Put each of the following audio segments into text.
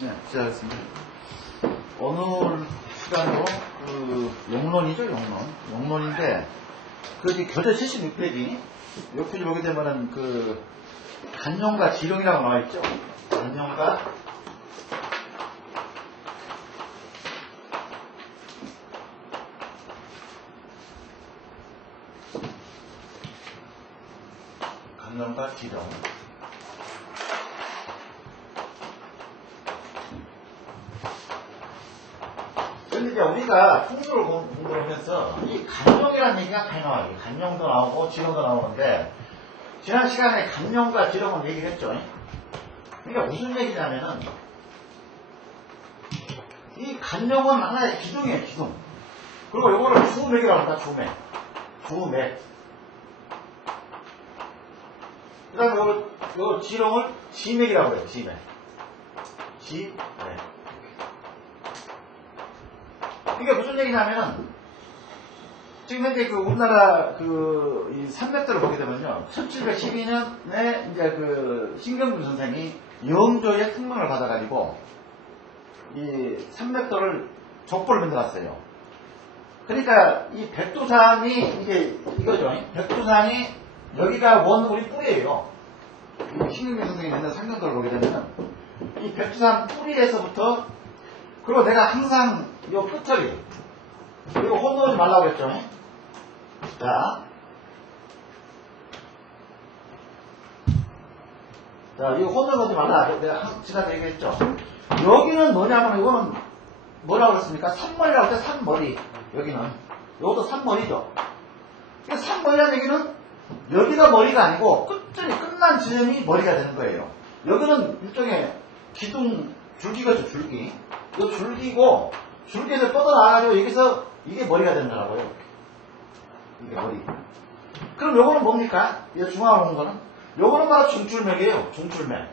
네, 시작하겠습니다. 오늘 시간으로 용론이죠, 용론인데, 교재 76페이지, 요 페이지 보게 되면은 간용과 지룡이라고 나와있죠. 간용과 지룡. 근데 이제 우리가 풍수를 공부하면서 이 간용이라는 얘기가 많이 나와요. 간용도 나오고 지룡도 나오는데, 지난 시간에 간용과 지룡을 얘기를 했죠. 그러니까 무슨 얘기냐면은, 이 간용은 하나의 기둥이에요, 기둥. 그리고 요거를 주맥이라고 합니다, 주맥. 그 다음에 요거 지룡을 지맥이라고 해요, 지맥. 이게 무슨 얘기냐면은, 지금 현재 우리나라 이 산맥들을 보게 되면요, 1712년에 이제 신경준 선생이 영조의 특명을 받아가지고, 이 산맥도를 족보를 만들었어요. 그러니까 이 백두산이 이거죠. 백두산이 여기가 우리 뿌리예요. 신경준 선생이 만든 산경도를 보게 되면은, 이 백두산 뿌리에서부터, 그리고 내가 항상 요 끝처리, 이거 혼놓지 말라고 했죠. 자, 이거 혼놓지 말라. 내가 지난번에 얘기했죠. 여기는 뭐냐면, 이거는 뭐라고 그랬습니까? 산머리라고 할 때 산머리. 여기는. 이것도 산머리죠. 산머리라는 얘기는 여기가 머리가 아니고 끝절이 끝난 지점이 머리가 되는 거예요. 여기는 일종의 기둥, 줄기겠죠, 줄기. 이 줄기고, 줄기에서 뻗어나가지고 여기서 이게 머리가 되는 거라고요. 이게 머리. 그럼 요거는 뭡니까? 이 중앙으로 오는 거는? 요거는 바로 중출맥이에요. 중출맥.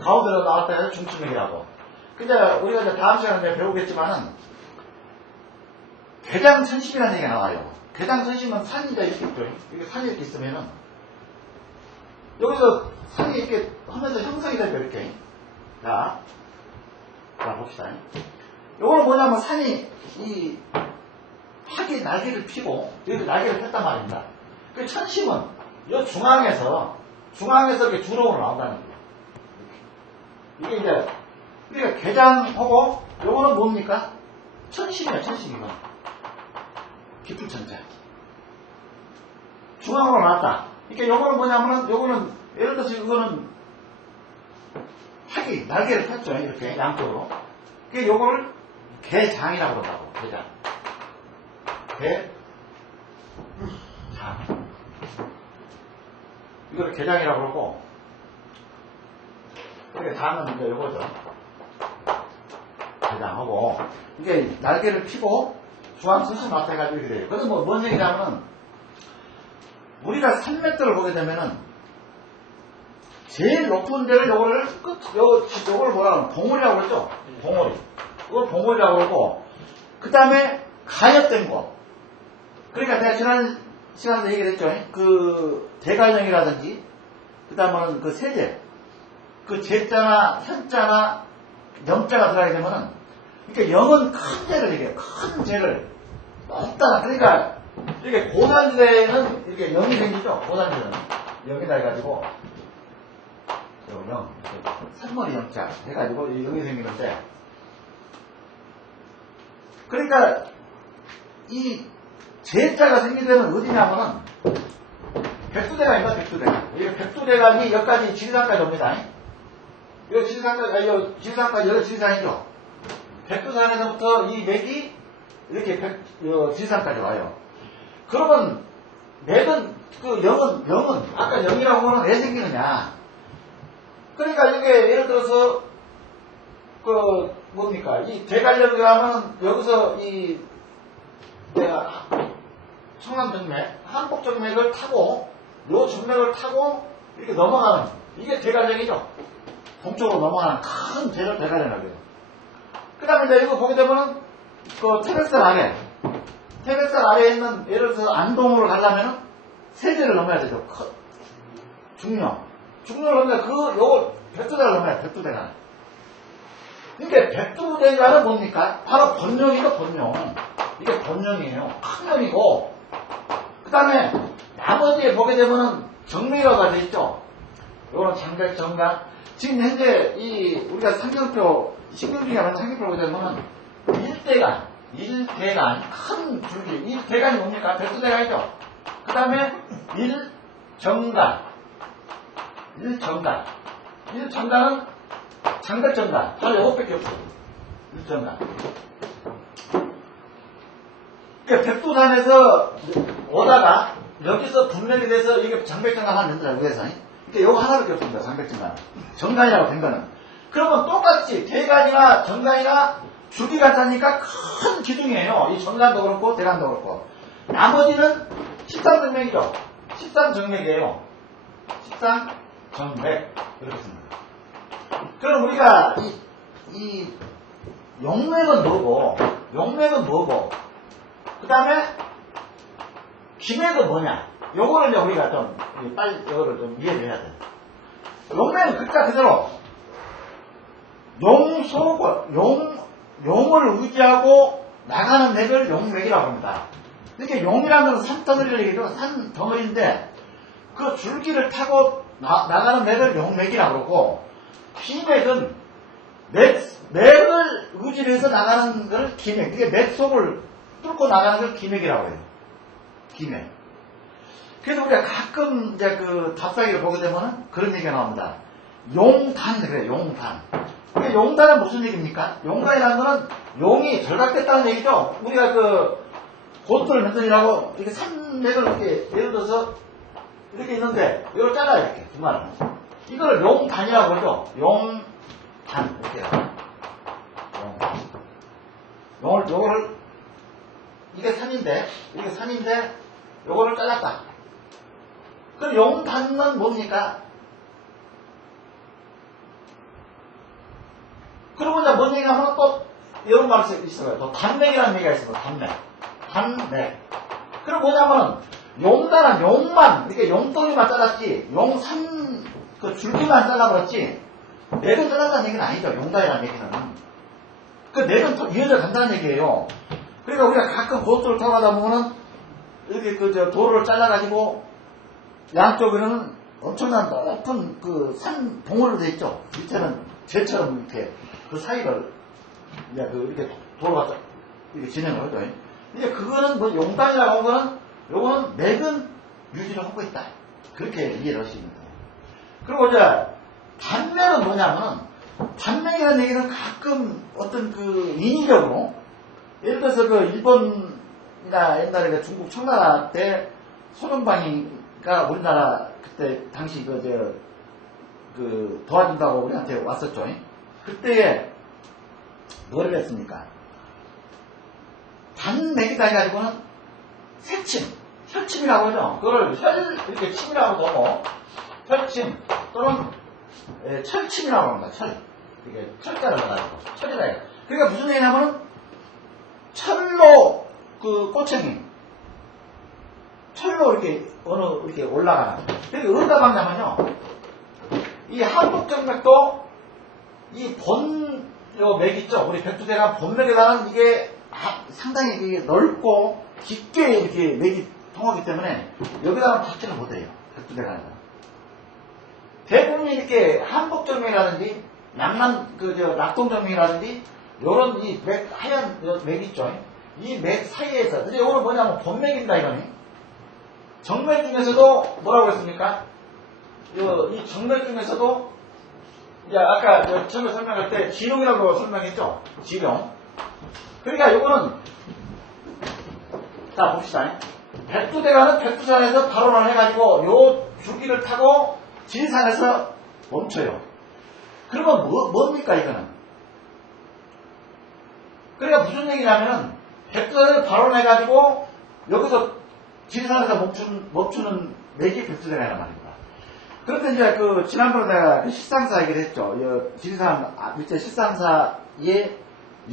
가운데로 나왔다 해서 중출맥이라고. 근데 우리가 이제 다음 시간에 배우겠지만은, 괴장천심이라는 얘기가 나와요. 괴장천심은 산이 이제 이렇게 있죠. 이게 산이 이렇게 있으면은, 여기서 산이 이렇게 하면서 형성이 되죠, 이렇게. 자, 봅시다. 요거는 뭐냐면 산이 학이 날개를 피고 여기 날개를 폈단 말입니다. 그 천심은 요 중앙에서 이렇게 주렁으로 나온다는 거예요. 이게 이제 우리가 괴장하고 요거는 뭡니까? 천심이에요, 천심이고. 깊은 천자. 중앙으로 나왔다. 그러니까 요거는 뭐냐면은 요거는 예를 들어서 이거는 학이 날개를 폈죠, 이렇게 양쪽으로. 그 요거를 개장이라고 그런다고. 개장. 이거를 개장이라고 그러고, 이게 장은 이제 요거죠. 개장하고, 이게 날개를 피고 중앙 수심 맞다 해가지고 이렇게 돼요. 그래서 뭔 얘기냐면은, 우리가 산맥들을 보게 되면은, 제일 높은 데를 요거를 요거를 뭐라 그러면 봉우리라고 그러죠? 봉우리. 이걸 봉우리라고 그러고, 그 다음에 가엽된 거. 그러니까 내가 지난 시간에 얘기를 했죠. 대관령이라든지, 그 다음은 세제. 제자나 현자나 영자가 들어가게 되면은, 그러니까 영은 큰 죄를 얘기해요. 큰 죄를. 없다. 그러니까, 이렇게 고산지대에는 이렇게 영이 생기죠. 고산지대는. 영이다 해가지고, 영, 산머리 영자 해가지고 영이 생기는데, 그러니까 이 제자가 생긴 데는 어디냐면은 백두대가 있나, 백두대가. 이게 백두대간이 여기까지 지리산까지 옵니다. 이거 지리산까지, 여기 지리산이죠. 백두산에서부터 이 맥이 이렇게 지리산까지 와요. 그러면 맥은 영은 아까 영이라고 하는 왜 생기느냐? 그러니까 이게 예를 들어서 뭡니까? 이 대관령이 가면 여기서 내가 청남정맥, 한복정맥을 타고 요 정맥을 타고 이렇게 넘어가는 이게 대관령이죠. 동쪽으로 넘어가는 큰 대관령이라고 해요. 다음에 이제 이거 보게 되면은, 그 태백산 아래에 있는, 예를 들어서 안동으로 가려면은, 세제를 넘어야 되죠. 중령. 중령을 넘어야, 요거, 백두대간을 넘어야 돼, 백두대간. 그러니까 백두대간은 뭡니까? 바로 번령이죠, 번령. 이게 번령이에요. 큰 명이고, 그 다음에, 나머지에 보게 되면은, 정맥이라고 돼 있죠. 요거는 장백, 정강. 지금 현재, 우리가 상경표, 신경중에 하는 상경표 보게 되면은, 일대간, 큰 줄기, 일대간이 뭡니까? 백두대간이죠. 그 다음에, 일정간은 장백정간. 바로 요것밖에 없어요. 일정간. 그러니까 백두산에서 오다가, 여기서 분명히 돼서 이게 장백정간 하나 된다, 위에서. 그러니까 요거 하나밖에 없습니다, 장백정간. 정간이라고 된 거는. 그러면 똑같이, 대간이나 정간이나 줄기 같다니까 큰 기둥이에요. 이 정간도 그렇고, 대간도 그렇고. 나머지는 13정맥이죠. 13정맥이에요. 13정맥. 이렇습니다. 그럼 우리가 이 용맥은 뭐고, 그 다음에 기맥은 뭐냐? 요거를 이제 우리가 좀 빨리 요거를 좀 이해를 해야 돼. 용맥은 글자 그대로 용을 의지하고 나가는 맥을 용맥이라고 합니다. 이렇게 용이라는 건 산덩어리를 얘기해요. 산덩어리인데 그 줄기를 타고 나가는 맥을 용맥이라고 그러고, 기맥은 맥을 의지를 해서 나가는 걸 기맥. 이게 맥 속을 뚫고 나가는 걸 기맥이라고 해요. 기맥. 그래서 우리가 가끔 이제 그 답사기를 보게 되면은 그런 얘기가 나옵니다. 용단, 그래요, 용단. 그게 용단은 무슨 얘기입니까? 용단이라는 거는 용이 절각됐다는 얘기죠. 우리가 고스를 mention이라고 이렇게 산맥을 이렇게 예를 들어서 이렇게 있는데 이걸 잘라요, 이렇게 두 마리. 이걸 용단이라고 그러죠. 용단 이렇게 요거를 이게 산인데 요거를 잘랐다. 그럼 용단은 뭡니까? 그러고 이제 뭔 얘기가 하면 또 이런 말이 있어요. 또 단맥이라는 얘기가 있어요. 단맥. 그럼 뭐냐면은 용단은 용만 이렇게 용덩이만 잘랐지 그 줄기만 잘라버렸지 맥은 잘랐다는 얘기는 아니죠. 용단이라는 얘기는 그 맥은 더 이어져 간다는 얘기예요. 그러니까 우리가 가끔 고속도로를 타고 가다 보면은 이렇게 도로를 잘라가지고 양쪽에는 엄청난 높은 산 봉우리로 돼 있죠. 밑에는 제처럼 이렇게 그 사이를 이제 이렇게 도로가 이렇게 진행을 하죠. 이제 그거는 뭐 용단이라고 하는 거는 요거는 맥은 유지를 하고 있다. 그렇게 이해를 하시면 돼요. 그리고 이제 단맥은 뭐냐면은 단맥이라는 얘기는 가끔 어떤 인위적으로 예를 들어서 일본이나 옛날에 중국 청나라 때 소련방위가 우리나라 그때 당시 도와준다고 우리한테 왔었죠. 그때에 뭐를 했습니까? 단맥이다 해가지고는 혈침이라고 하죠. 그걸 이렇게 침이라고 하고, 혈침, 또는, 철침이라고 합니다. 이게 철자를 받아가지고, 철이다. 그러니까 무슨 얘기냐면은, 철로, 철로 이렇게 올라가는. 그러니까 어디다 박냐면요, 이 한국정맥도, 맥 있죠? 우리 백두대간 본맥에다가는 이게 상당히 넓고, 깊게 이렇게 맥이 통하기 때문에 여기다가 받지는 못해요. 백두대간에다. 대부분이 이렇게 한복정맥이라든지 낙동정맥이라든지 요런 하얀 맥 있죠. 이 맥 사이에서 근데 요거는 뭐냐면 본맥입니다. 이거는 정맥 중에서도 뭐라고 했습니까? 이 정맥 중에서도 이제 아까 처음에 설명할 때 지룡이라고 설명했죠. 지룡. 그러니까 요거는 자 봅시다. 백두대간은 백두산에서 발원을 해가지고 요 줄기를 타고 지리산에서 멈춰요. 그러면 뭡니까 이거는? 그러니까 무슨 얘기냐면은 백두산에서 발원해가지고 여기서 지리산에서 멈추는 맥이 백두대간이란 말입니다. 그런데 이제 지난번에 내가 식상사 얘기를 했죠. 지리산 밑에 식상사에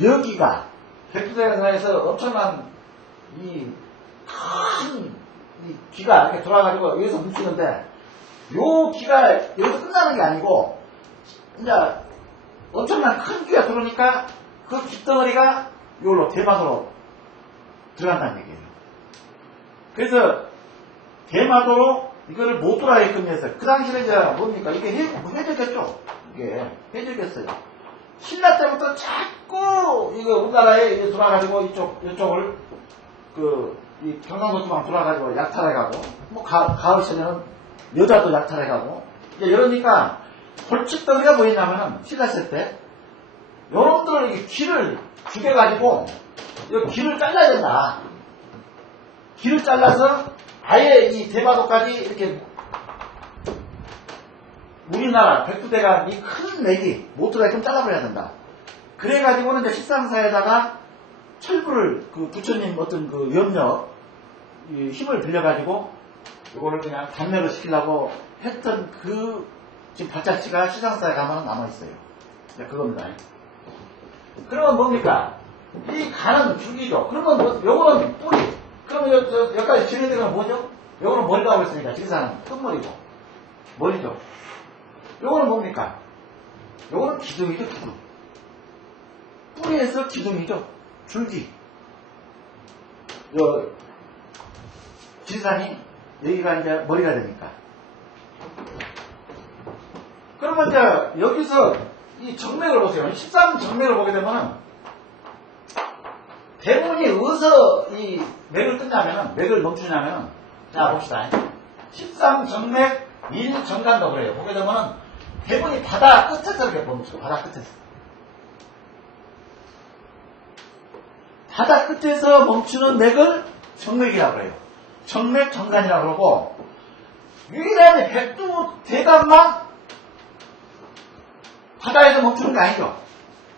여기가 백두대간에서 엄청난 이 큰 기가 이렇게 돌아가지고 여기서 뭉치는데 요 기가 여기서 끝나는 게 아니고 이제 엄청난 큰 기가 들어오니까 그 깃덩어리가 요로 대마도로 들어간다는 얘기예요. 그래서 대마도로 이거를 못 돌아가게끔 해서 그 당시에 이제 뭡니까 이게 해적했죠. 이게 해적했어요. 신라 때부터 자꾸 이거 우리나라에 이제 돌아가지고 이쪽을 이 경상도 지방 돌아가지고 약탈해가고 뭐 가을철에는 여자도 약탈해가고 이제 이러니까 골칫덩이가 뭐였냐면은 신라시대 때 여러분들 이 길을 죽여가지고 이 길을 잘라야 된다. 길을 잘라서 아예 이 대마도까지 이렇게 우리나라 백두대간 이 큰 맥이 못 들어가게끔 잘라버려야 된다. 그래가지고는 이제 십상사에다가 철부를 그 부처님 어떤 그 염력 힘을 빌려가지고 이거를 그냥 단멸을 시키려고 했던 그 지금 발자취가 십상사에 가면 남아있어요. 그겁니다. 그러면 뭡니까? 이 간은 줄기죠. 그러면 뭐, 요거는 뿌리. 그러면 여기까지 진행되는 건 뭐죠? 요거는 머리라고 했으니까 지리산은 끝머리고 머리죠. 요거는 뭡니까? 요거는 기둥이죠. 기둥. 뿌리에서 기둥이죠. 줄기. 지리산이 여기가 이제 머리가 되니까. 그러면 이제 여기서 이 정맥을 보세요. 13정맥을 보게 되면은 대문이 어디서 이 맥을 끊냐면은 맥을 멈추냐면은 자 봅시다. 13정맥 1정간도 그래요. 보게 되면은 대문이 바다 끝에서 이렇게 멈춰요. 바다 끝에서. 바다 끝에서 멈추는 맥을 정맥이라고 해요. 정맥 정간이라고 그러고 유일한 백두대간만 바다에서 멈추는 게 아니죠.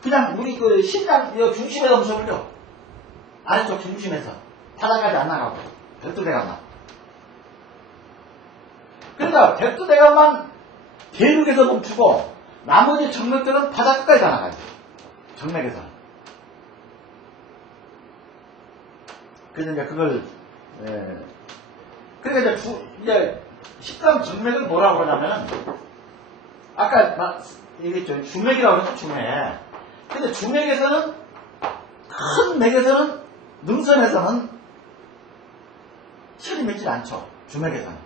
그냥 우리 그 신장 중심에서 멈춰버려. 아래쪽 중심에서 바다까지 안 나가고 백두대간만. 그러니까 백두대간만 대륙에서 멈추고 나머지 정맥들은 바다 끝까지 다 나가요. 정맥에서. 그래서 이제 그걸 그러니까 이제 13정맥을 뭐라고 그러냐면은 아까 얘기했죠. 주맥이라고 그러죠. 주맥. 근데 주맥에서는 큰 맥에서는 능선에서는 철이 맺질 않죠. 주맥에서는.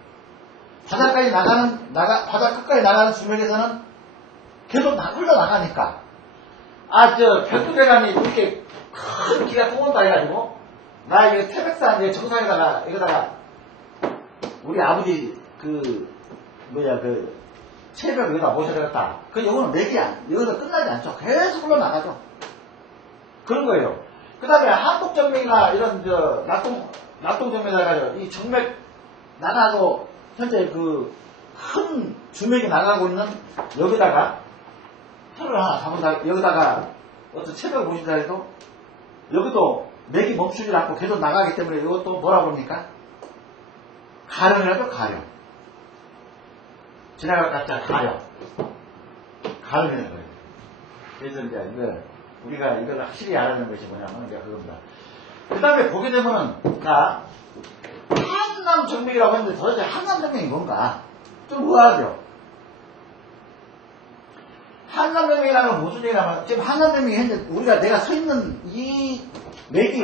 바다 끝까지 나가는 주맥에서는 계속 흘러나가니까. 백두대간이 이렇게 큰 기가 뿜어온다 해가지고, 나 이거 태백산 여기다가, 우리 아버지, 새벽 여기다 모셔야 되겠다. 요거는 맥이야. 여기서 끝나지 않죠. 계속 흘러나가죠. 그런 거예요. 그 다음에 한복정맥이나 이런, 낙동정맥이라 해가지고, 이 정맥 나가고, 현재 큰 주맥이 나가고 있는 여기다가, 털을 하나 잡은다, 여기다가 어떤 새벽을 보신다 해도, 여기도 맥이 멈추지 않고 계속 나가기 때문에 이것도 뭐라고 합니까? 가령이라죠, 가령. 지나갈 가짜 가령. 가령이라는 거예요. 그래서 이제 우리가 이걸 확실히 알아야 하는 것이 뭐냐면 이제 그겁니다. 그 다음에 보게 되면은, 한남정맥이라고 했는데 도대체 한남정맥이 뭔가? 좀 의아하죠? 한남정맥이라는 건 무슨 얘기냐면, 지금 한남정맥이 현재 내가 서 있는 이 맥이,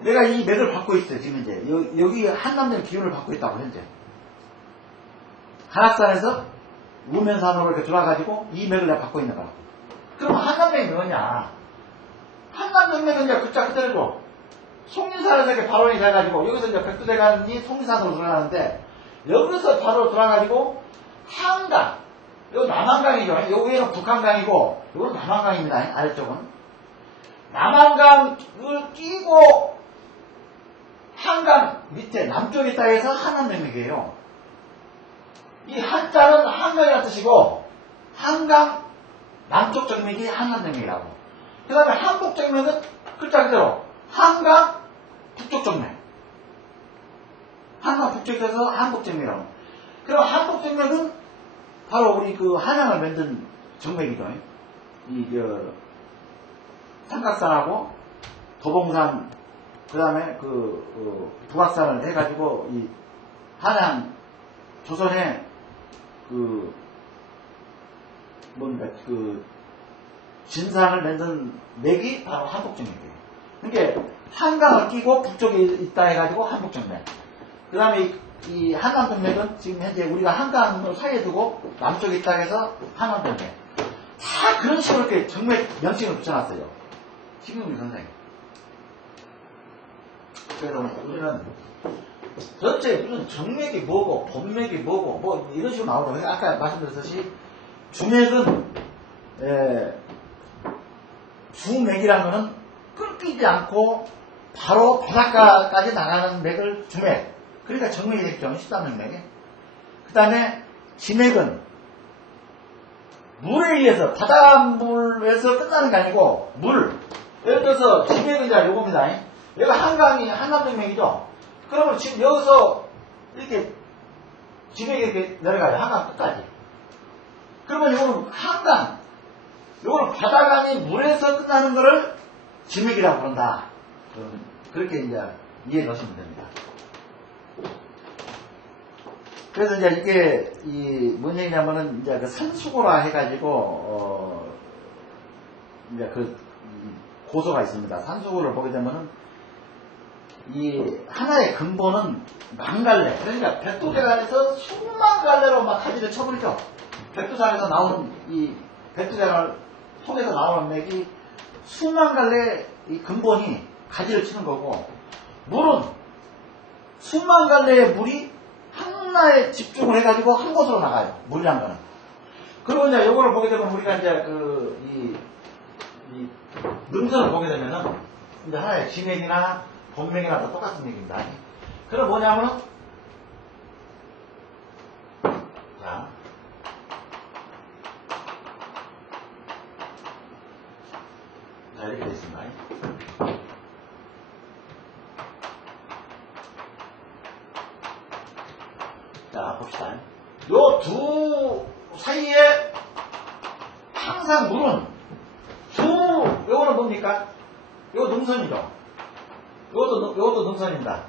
내가 이 맥을 받고 있어요, 지금 이제. 여기 한남정 기운을 받고 있다고, 현재. 한악산에서 우면산으로 이렇게 들어와가지고 이 맥을 내가 받고 있는 거야. 그럼 한남정맥이 뭐냐? 한남정맥은 이제 글자 그대로죠. 송리산에서 이렇게 발원이 돼가지고, 여기서 이제 백두대간이 송리산으로 들어가는데, 여기서 바로 들어가가지고, 한강, 여기 남한강이죠. 여기는 북한강이고, 여기는 남한강입니다. 아래쪽은. 남한강을 끼고, 한강 밑에 남쪽에 있다 해서 한남정맥이에요. 이 한자는 한강이라는 뜻이고, 한강 남쪽 정맥이 한남정맥이라고. 그 다음에 한복정맥은 글자 그대로, 한강 북쪽 정맥. 한강 북쪽에서 한복정맥이라고. 그럼 한복정맥은 바로 우리 한양을 만든 정맥이죠. 삼각산하고 도봉산, 그 다음에 북악산을 해가지고 이 한양 조선의 진상을 만든 맥이 바로 한복정맥이에요. 그러니까 한강을 끼고 북쪽에 있다 해가지고 한복정맥. 그 다음에 이 한강정맥은 지금 현재 우리가 한강을 사이에 두고 남쪽에 있다 해서 한강정맥. 다 그런 식으로 이렇게 정맥 명칭을 붙여놨어요. 신경미 선생님. 그래서 우리는 전체 무슨 정맥이 뭐고 본맥이 뭐고 뭐 이런 식으로 나오죠. 아까 말씀드렸듯이 주맥은 주맥이라는 거는 끊기지 않고 바로 바닷가까지 나가는 맥을 주맥. 그러니까 정맥이 됐죠. 13맥맥에. 그 다음에 지맥은 물에 의해서 바닷물에서 끝나는 게 아니고 물. 예를 들어서 지맥은 이제 요겁니다. 여기가 한강이 한남정맥이죠. 그러면 지금 여기서 이렇게 지맥이 이렇게 내려가요. 한강 끝까지. 그러면 이거는 한강, 이거는 바다강이 물에서 끝나는 거를 지맥이라고 부른다. 그렇게 이제 이해해 놓으시면 됩니다. 그래서 이제 이게 뭔 얘기냐면은 이제 그 산수고라 해가지고 이제 고소가 있습니다. 산수고를 보게 되면은 이 하나의 근본은 만갈래. 그러니까 백두대간에서 수만 갈래로 막 가지를 쳐버리죠. 백두산에서 나오는 이 백두대간을 통해서 나오는 맥이 수만 갈래 이 근본이 가지를 치는 거고, 물은 수만 갈래의 물이 하나에 집중을 해가지고 한 곳으로 나가요. 물이란 거는. 그리고 이제 요거를 보게 되면 우리가 이제 이 능선을 보게 되면은 이제 하나의 지맥이나 본맥이나 다 똑같은 얘기입니다. 그럼 뭐냐면은 자 이렇게 되어 있습니다. 자 봅시다. 요 두 사이에 항상 물은 요거는 뭡니까? 요거 능선이죠. 요것도 능선입니다.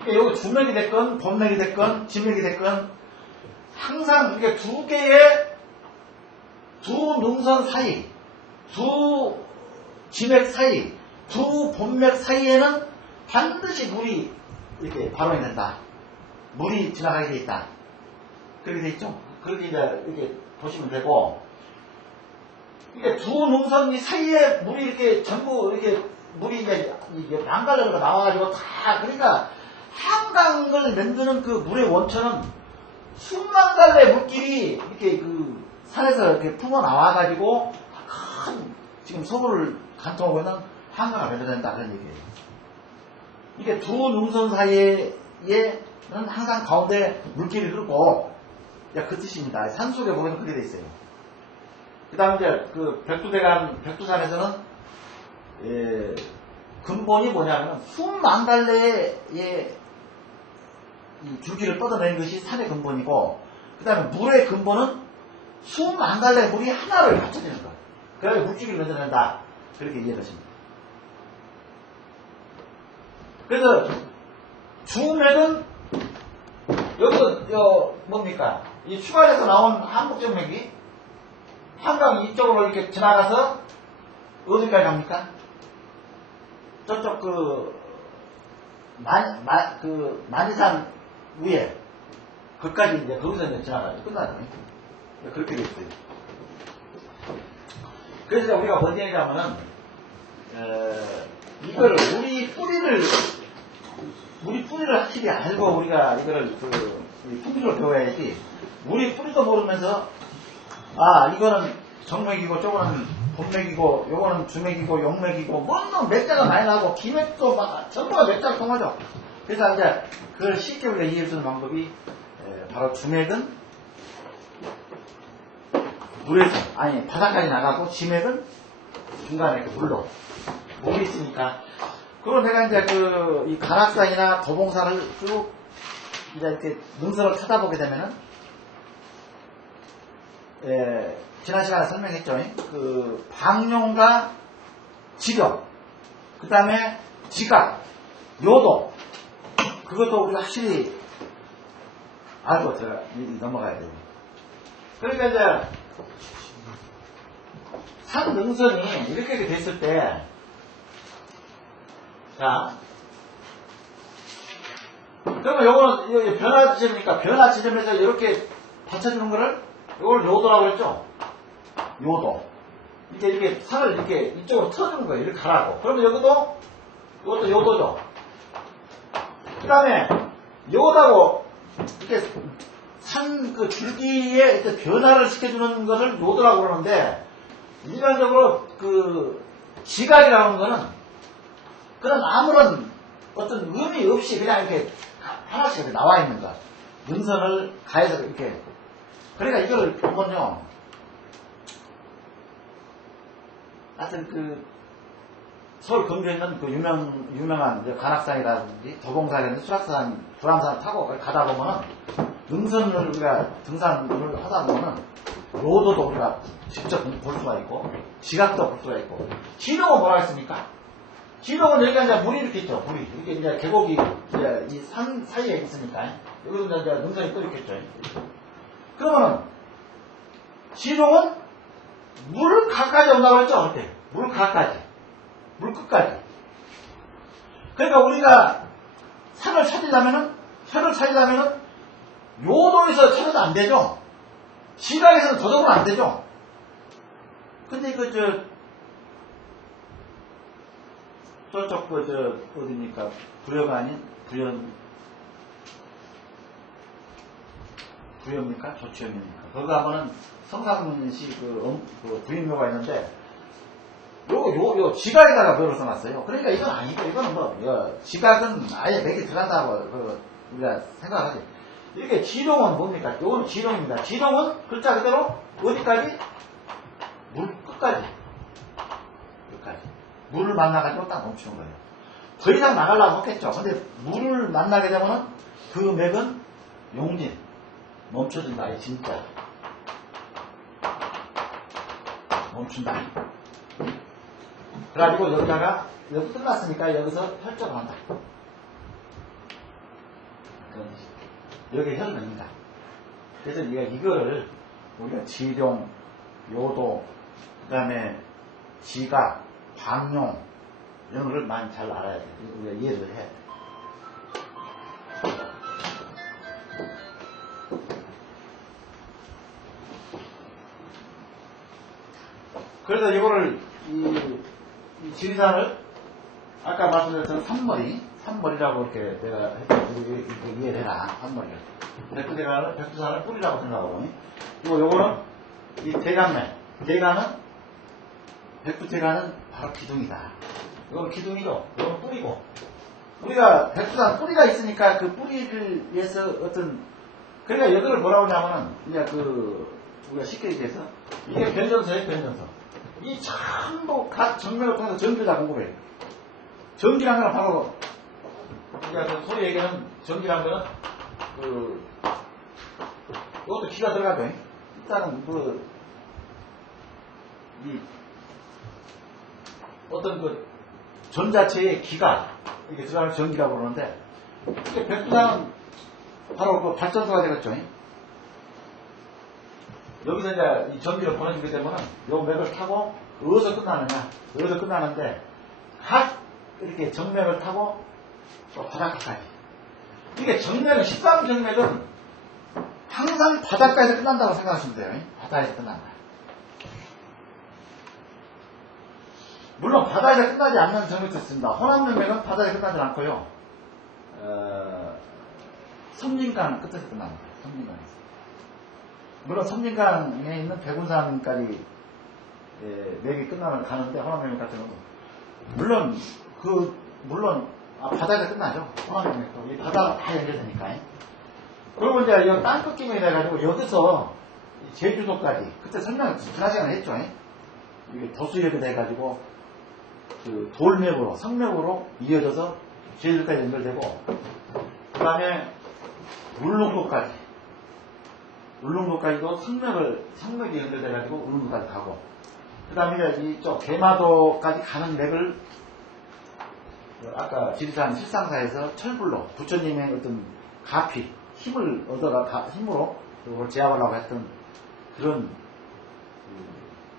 그러니까 요거 주맥이 됐건 본맥이 됐건 지맥이 됐건 항상 이게 두 개의 두 능선 사이, 두 지맥 사이, 두 본맥 사이에는 반드시 물이 이렇게 발원이 된다. 물이 지나가게 돼 있다. 그렇게 돼 있죠. 그렇게 이제 이렇게 보시면 되고, 이게 두 능선 사이에 물이 이렇게 전부 이렇게 물이 이제 양갈래로 나와가지고 다, 그러니까 한강을 만드는 그 물의 원천은 수만 갈래 물길이 이렇게 산에서 이렇게 품어 나와가지고 큰 지금 서부를 관통하고 있는 한강을 만들어낸다 그런 얘기예요. 이게 두 능선 사이에는 항상 가운데 물길이 흐르고, 그 뜻입니다. 산 속에 보면 그렇게 돼 있어요. 그 다음에 이제 백두산에서는 근본이 뭐냐면 수만 갈래의 이 줄기를 뻗어낸 것이 산의 근본이고, 그 다음에 물의 근본은 수만 갈래 물이 하나를 합쳐지는 거예요. 그래서 물줄기를 만들어낸다. 그렇게 이해하십니다. 그래서 주맥은 여기서 뭡니까? 이 추가해서 나온 한복정맥이 한강 이쪽으로 이렇게 지나가서 어디까지 갑니까? 저쪽 만이산 위에 그까지 이제 거기서 이제 지나가죠. 끝나죠. 그렇게 돼 있어요. 그래서 우리가 뭔 얘기냐면은 이걸 우리 뿌리를 확실히 알고 우리가 이거를 풍기로 배워야지. 우리 뿌리도 모르면서 이거는 정맥이고 저거는 본맥이고 요거는 주맥이고 용맥이고 뭐는 맥자가 많이 나고 기맥도 막 전부가 맥자가 통하죠. 그래서 이제 그걸 쉽게 우리가 이해해주는 방법이 바로 주맥은 물에서 바닥까지 나가고 지맥은 중간에 물로 물이 있으니까. 그리고 내가 이제 이 간악산이나 도봉산을 쭉 이제 이렇게 능선을 찾아보게 되면은 지난 시간에 설명했죠. 방룡과 지력, 그 다음에 지각, 요도, 그것도 우리가 확실히 알고 제가 넘어가야 돼요. 그러니까 이제 상능선이 이렇게 됐을 때, 자, 그러면 요거는 변화 지점이니까 변화 지점에서 이렇게 받쳐주는 거를 요걸 요도라고 그랬죠? 요도. 이렇게 산을 이렇게 이쪽으로 틀어주는 거예요. 이렇게 가라고. 그러면 여기도 이것도 요도죠. 그 다음에 요도하고 이렇게 산 그 줄기에 이렇게 변화를 시켜주는 것을 요도라고 그러는데, 일반적으로 그 지각이라는 거는 그런 아무런 어떤 의미 없이 그냥 이렇게 하나씩 이렇게 나와 있는 거. 능선을 가해서 이렇게. 그러니까 이걸 보면요. 하여튼 그 서울 근교에 있는 그 유명한 관악산이라든지 도봉산이라든지 수락산, 불암산 타고 가다 보면은 능선을 우리가 등산을 하다 보면은 로도도 우리가 직접 볼 수가 있고 지각도 볼 수가 있고. 지동은 뭐라 했습니까? 지동은 여기가 이제 물이 이렇게 있죠. 물이 이렇게 이제 계곡이 이제 이 산 사이에 있으니까 여기서 이제 능선이 또 이렇게 있죠. 그러면은 지동은 물 가까이 온다고 했죠. 그때 물 가까이, 물 끝까지. 그러니까 우리가 산을 찾으려면은 요도에서 찾아도 안 되죠. 지각에서는 저쪽으로 안 되죠. 근데 저쪽 어디입니까? 부여가 아닌 부여입니까? 조치현입니까? 거기 가면은 성산시 그 부인묘가 있는데 요 지각에다가 묘를 써놨어요. 그러니까 이건 아니고 이거는 지각은 아예 맥이 들어간다고 우리가 생각하지. 이렇게 지동은 뭡니까? 요거는 지동입니다. 지동은 글자 그대로 어디까지? 물 끝까지. 여기까지. 물을 만나가지고 딱 멈추는 거예요. 더 이상 나가려고 했겠죠. 근데 물을 만나게 되면은 그 맥은 용진. 멈춰준다. 진짜. 멈춘다. 그래가지고 여기다가 여기 끝났으니까 여기서 혈적을 한다. 여기 혈입니다. 그래서 이거를 우리가 지룡, 요도, 그 다음에 지각, 방용 이런 거를 많이 잘 알아야 돼. 우리가 이해를 해야 돼. 그래서 이거를 이 지리산을 아까 말씀드렸던 산머리라고 이렇게 내가 이해를 해라. 산머리를. 백두산을 뿌리라고 생각하고. 요거는 이 대간매. 백두대간은 바로 기둥이다. 이건 기둥이죠. 이건 뿌리고. 우리가 백두산 뿌리가 있으니까 그 뿌리를 위해서 그러니까 여기를 뭐라고 하냐면은 이제 우리가 쉽게 얘기해서 이게 변전소예요. 변전소. 이 전부 각 정맥을 통해서 전기를 다 공급해요. 전기란 거는 바로 우리가 소리 얘기하는 전기란 거는 이것도 기가 들어가죠. 일단은 어떤 전 자체의 기가 이렇게 들어가는 전기라고 그러는데 이게 백두산은 바로 발전소가 되겠죠. 여기서 이제 이 전기를 보내주게 되면은 요 맥을 타고 어디서 끝나느냐? 어디서 끝나는데 각 이렇게 정맥을 타고 또 바닷가까지. 이게 정맥은 13정맥은 항상 바닷가에서 끝난다고 생각하시면 돼요. 바다에서 끝난다. 물론 바다에서 끝나지 않는 정맥도 있습니다. 호남정맥은 바다에서 끝나지 않고요. 섬진강 끝에서 끝납니다. 섬진강에서. 물론 섬진강에 있는 백운산까지 맥이 끝나면 가는데 호남정맥 같은 경우는 물론 바다에서 끝나죠. 호남정맥도 이 바다가 다 연결되니까. 그리고 이제 이 땅끝김이 돼가지고 여기서 제주도까지 그때 설명 지난 시간에 했죠. 이게 도수 이렇게 돼가지고 그 돌맥으로 성맥으로 이어져서 제주도까지 연결되고 그 다음에 울릉도까지도 성맥이 연결돼가지고 울릉도까지 가고 그 다음에 이쪽 대마도까지 가는 맥을 아까 지리산 실상사에서 철불로 부처님의 어떤 가피, 힘을 얻어가 힘으로 그걸 제압하려고 했던 그런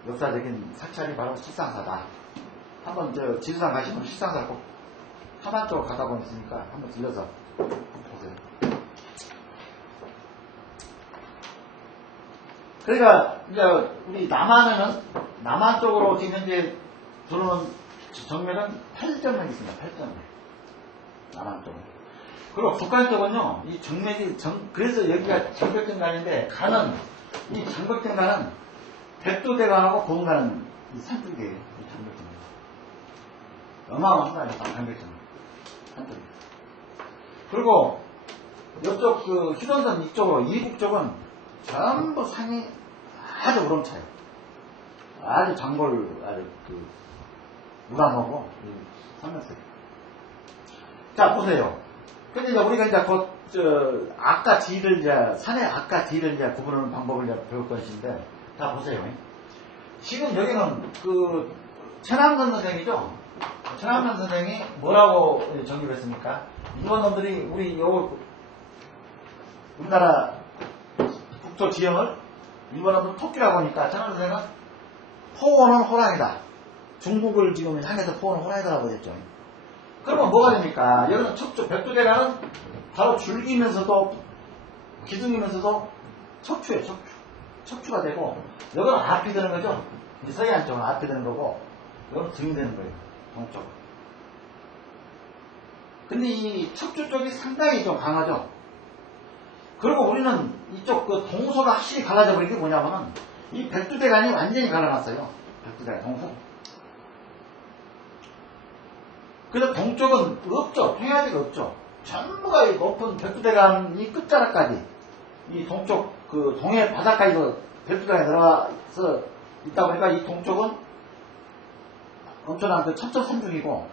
역사적인 사찰이 바로 실상사다. 한번 지리산 가시면 실상사 꼭 하만 쪽으로 가다 보면 있으니까 한번 들려서 보세요. 그러니까 이제 우리 남한 쪽으로 지금 현재 들어오는 정맥은 8점맥이 있습니다. 8점맥. 남한 쪽은. 그리고 북한 쪽은요, 이 정맥이 그래서 여기가 정백정간인데 이 정백정간은 백두대간하고 고흥간은 이 산쪽이에요. 이 정백정간. 어마어마한 거예요. 정백정간. 산쪽이. 그리고 이쪽 그 휴전선 이쪽으로 이북 쪽은 전부 산이 아주 우렁차요. 아주 장골, 아주 무람하고, 산맥색. 자, 보세요. 근데 이제 우리가 이제 아까 지를 산의 아까 지를 구분하는 방법을 배울 것인데, 자, 보세요. 지금 여기는 최남선 선생이죠? 최남선 선생이 뭐라고 정의를 했습니까? 일본 놈들이 우리나라 북쪽 지형을 일본어로 토끼라고 하니까 최남선 선생은 포원은 호랑이다. 중국을 지금 향해서 포원은 호랑이다라고 했죠. 그러면 뭐가 됩니까? 여기는 백두대간은 바로 줄기면서도 기둥이면서도 척추예요. 척추가 되고 여기는 앞이 되는 거죠. 이 서해안 쪽은 앞이 되는 거고 여기는 등이 되는 거예요. 동쪽. 근데 이 척추 쪽이 상당히 좀 강하죠. 그리고 우리는 이쪽 동서가 확실히 갈라져 버린 게 뭐냐면은 이 백두대간이 완전히 갈라놨어요. 백두대간 동서. 그래서 동쪽은 없죠. 평야지가 없죠. 전부가 이 높은 백두대간이 끝자락까지 이 동쪽 동해 바닷가에 백두대간에 들어가서 있다 보니까 이 동쪽은 엄청난 첩첩산중이고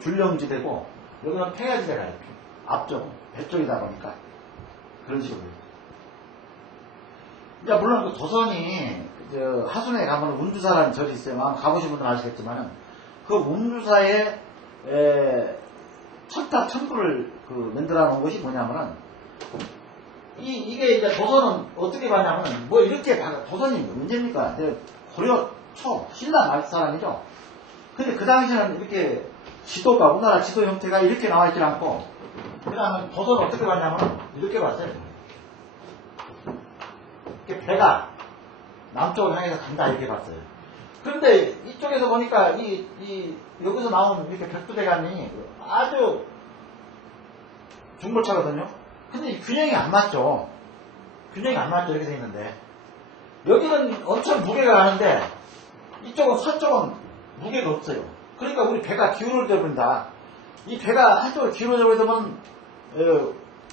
줄령지대고 여기는 평야지대가 있죠. 앞쪽 배쪽이다 보니까 그런 식으로. 이제 물론 조선이 하순에 가면 운주사라는 절이 있어요. 아마 가보신 분들은 아시겠지만은 그 운주사에 천탑 천부를 만들어 놓은 것이 뭐냐면은 이게 이제 조선은 어떻게 봤냐면은 뭐 이렇게 조선이 문제입니까? 고려 초 신라 말 사람이죠. 근데 그 당시에는 이렇게 지도가 우리나라 지도 형태가 이렇게 나와 있지 않고 그다음에 조선은 어떻게 봤냐면 이렇게 봤어요. 이렇게 배가 남쪽을 향해서 간다 이렇게 봤어요. 그런데 이쪽에서 보니까 여기서 나온 이렇게 백두대간이 아주 중고차거든요. 근데 균형이 안 맞죠. 균형이 안 맞죠. 이렇게 돼 있는데 여기는 엄청 무게가 가는데 이쪽은 서쪽은 무게가 없어요. 그러니까 우리 배가 기울어져 버린다. 이 배가 한쪽으로 기울어져 버리면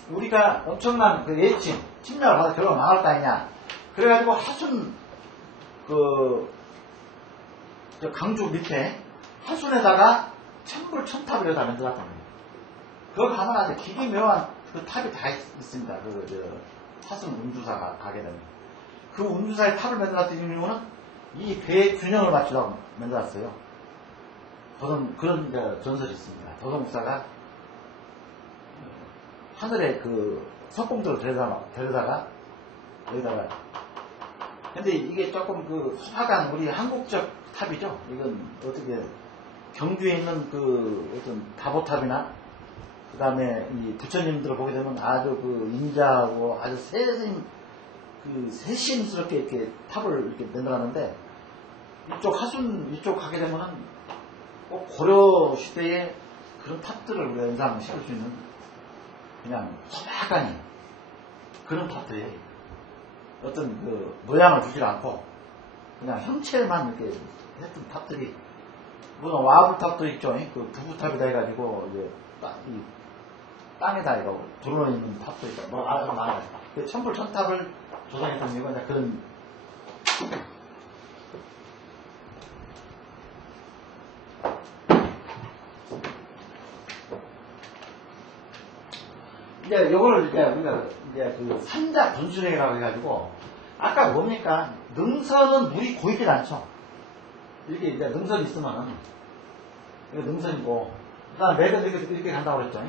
우리가 엄청난 예침, 침략을 받아 결국 망할 거 아니냐. 그래가지고 하순 강주 밑에 하순에다가 천탑을 여기다 만들었단 말이에요. 그거 가면 아주 기기 묘한 탑이 다 있습니다. 하순 운주사가 가게 되면. 그 운주사의 탑을 만들었던 이유는 이 배의 균형을 맞추려고 만들었어요. 그런 전설이 있습니다. 도성국사가 하늘에 석공들을 데려다가 여기다가 근데 이게 조금 화강 우리 한국적 탑이죠. 이건 어떻게 경주에 있는 어떤 다보탑이나 그 다음에 이 부처님들을 보게 되면 아주 인자하고 아주 세심스럽게 이렇게 탑을 이렇게 만들었는데 이쪽 하순 이쪽 가게 되면은 꼭 고려 시대의 그런 탑들을 우리가 연상시킬 수 있는 그냥 소박하니 그런 탑들이에요. 어떤 모양을 주지 않고 그냥 형체만 이렇게 했던 탑들이 물론 와불탑도 있죠. 부부탑이다 해가지고 이제 땅에다 이거 들어놓여 있는 탑도 있고 뭐 아주 많아요. 천불 천탑을 조성했던 이유가 이제 그런 이제 요거를 우리가 산자 분수령이라고 해가지고 아까 뭡니까? 능선은 물이 고이질 않죠. 이렇게 이제 능선이 있으면은, 이거 능선이고, 그 다음 맥은 이렇게 간다고 그랬죠.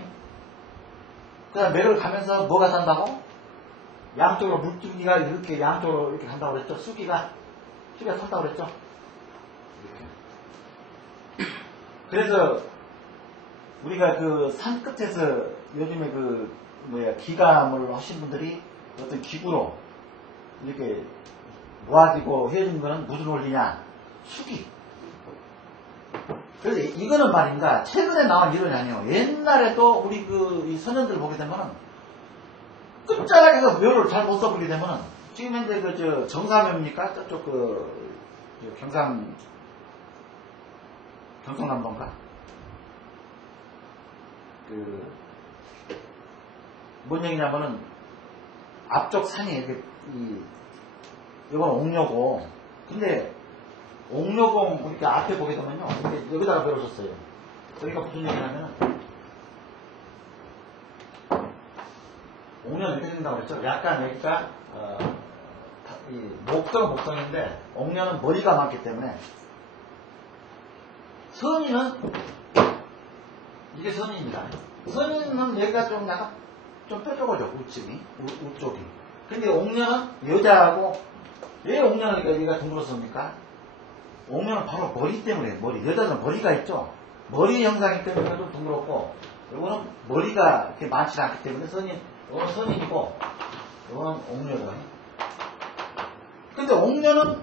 그 다음 맥을 가면서 뭐가 산다고? 양쪽으로 물줄기가 이렇게 양쪽으로 이렇게 간다고 그랬죠. 수기가 산다고 그랬죠. 이렇게. 그래서 우리가 그 산 끝에서 요즘에 기감을 하신 분들이 어떤 기구로 이렇게 모아지고 해주는 거는 무슨 원리냐? 수기. 그래서 이거는 말입니다. 최근에 나온 이론이 아니에요. 옛날에도 우리 이 선현들을 보게 되면은 끝자락에서 묘를 잘 못 써보게 되면은 지금 현재 정사묘입니까? 저쪽 경상남도인가? 뭔 얘기냐면은 앞쪽 산이 이렇게 이건 옥녀고, 근데 옥녀공 이렇게 앞에 보게 되면요, 이렇게 여기다가 배워줬어요. 그러니까 무슨 얘기냐면은 옥녀는 이렇게 생긴다고 그랬죠. 약간 여기가 목성인데 옥녀는 머리가 많기 때문에 선인은 이게 선인입니다. 선인은 여기가 좀 약간 좀 뾰족하죠. 우쪽이. 근데 옥녀는 여자하고, 왜 옥녀는 여기가 둥그렇습니까? 옥녀는 바로 머리 때문에, 여자는 머리가 있죠. 머리 형상이기 때문에 좀 둥그렇고, 이거는 머리가 이렇게 많지 않기 때문에 이거는 선인이고, 이거는 옥녀죠. 근데 옥녀는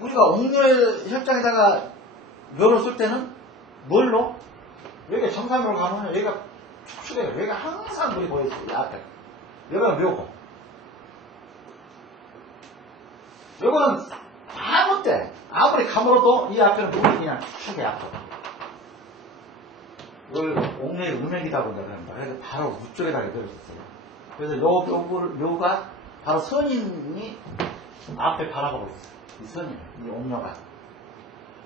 우리가 옥녀의 협장에다가 묘를 쓸 때는 뭘로? 여기가 정상으로 가면 여기가 축축해요. 여기가 항상 물이 보여있어요. 앞에. 여기가 묘고. 요거는 아무 때 아무리 가물어도 이 앞에는 물이 그냥 축축해 앞으로. 이걸 옥녀의 음액이라고 내가 그래서 바로 우쪽에다가 들어줬어요. 그래서 묘가 바로 선인이 앞에 바라보고 있어요. 이 선인, 이 옥녀가.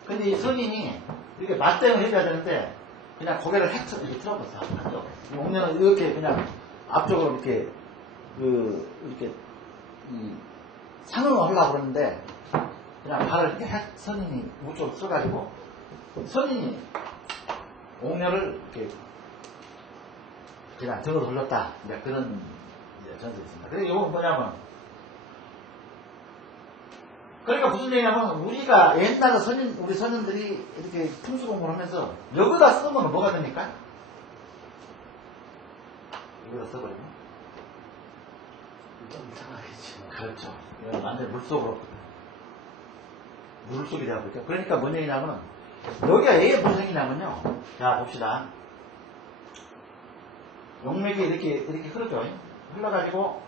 근데 이 선인이 이렇게 맞대응을 해줘야 되는데 그냥 고개를 획 이렇게 틀어봤어. 이 옥녀는 이렇게 그냥 앞쪽으로 이렇게 상응을 하려고 그러는데 그냥 발을 이렇게 선인이 우쪽으로 써가지고 선인이 옥녀를 이렇게 그냥 등을 돌렸다. 그런 전설이 있습니다. 그래서 이건 뭐냐면, 그러니까 무슨 얘기냐면 우리가 옛날에 우리 선인들이 이렇게 풍수 공부를 하면서 여기다 쓰면 뭐가 됩니까? 여기다 써버리면 좀 이상하겠지. 그렇죠. 이건 완전 물속이 되어버렸죠. 그러니까 뭔 얘기냐면 여기가 왜 무슨 얘기냐면요. 자 봅시다. 용맥이 이렇게 흐르죠. 흘러가지고